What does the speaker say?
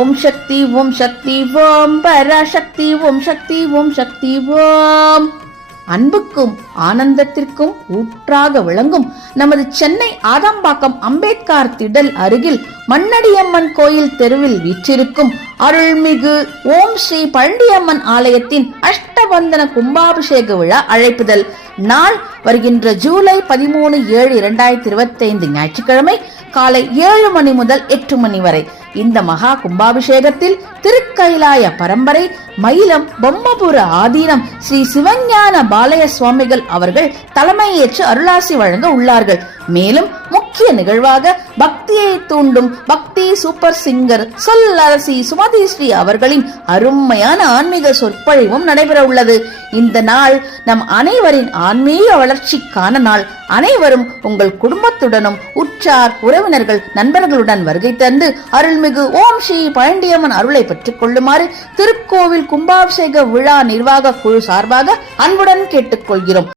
ஓம் சக்தி ஓம் சக்தி ஓம் பராசக்தி ஓம் சக்தி ஓம் சக்தி ஓம். அன்புக்கும் ஆனந்தத்திற்கும் ஊற்றாக விளங்கும் நமது சென்னை ஆதம்பாக்கம் அம்பேத்கர் திடல் அருகில் மண்ணடியம்மன் கோயில் தெருவில் வீற்றிருக்கும் அருள்மிகு ஓம் ஸ்ரீ பழனியம்மன் ஆலயத்தின் அஷ்டபந்தன கும்பாபிஷேக விழா அழைப்புதல். நாள் வருகின்ற ஜூலை 13/7/2025 ஞாயிற்றுக்கிழமை காலை 7 மணி முதல் 8 மணி வரை. இந்த மகா கும்பாபிஷேகத்தில் திருக்கைலாய பரம்பரை மயிலம் பொம்மபுர ஆதீனம் ஸ்ரீ சிவஞான பாலய சுவாமிகள் அவர்கள் தலைமையேற்று அருளாசி வழங்க உள்ளார்கள். மேலும் முக்கிய நிகழ்வாக பக்தியை தூண்டும் பக்தி சூப்பர் சிங்கர் சொல்லரசி சுமதி ஸ்ரீ அவர்களின் அருமையான ஆன்மீக சொற்பொழிவும் நடைபெற உள்ளது. இந்த நாள் நம் அனைவரின் ஆன்மீக வளர்ச்சிக்கான நாள். அனைவரும் உங்கள் குடும்பத்துடனும் உற்றார் உறவினர்கள் நண்பர்களுடன் வருகை தந்து அருள்மிகு ஓம் ஸ்ரீ பழனியம்மன் அருளை பெற்றுக் கொள்ளுமாறு திருக்கோவில் கும்பாபிஷேக விழா நிர்வாக குழு சார்பாக அன்புடன் கேட்டுக்கொள்கிறோம்.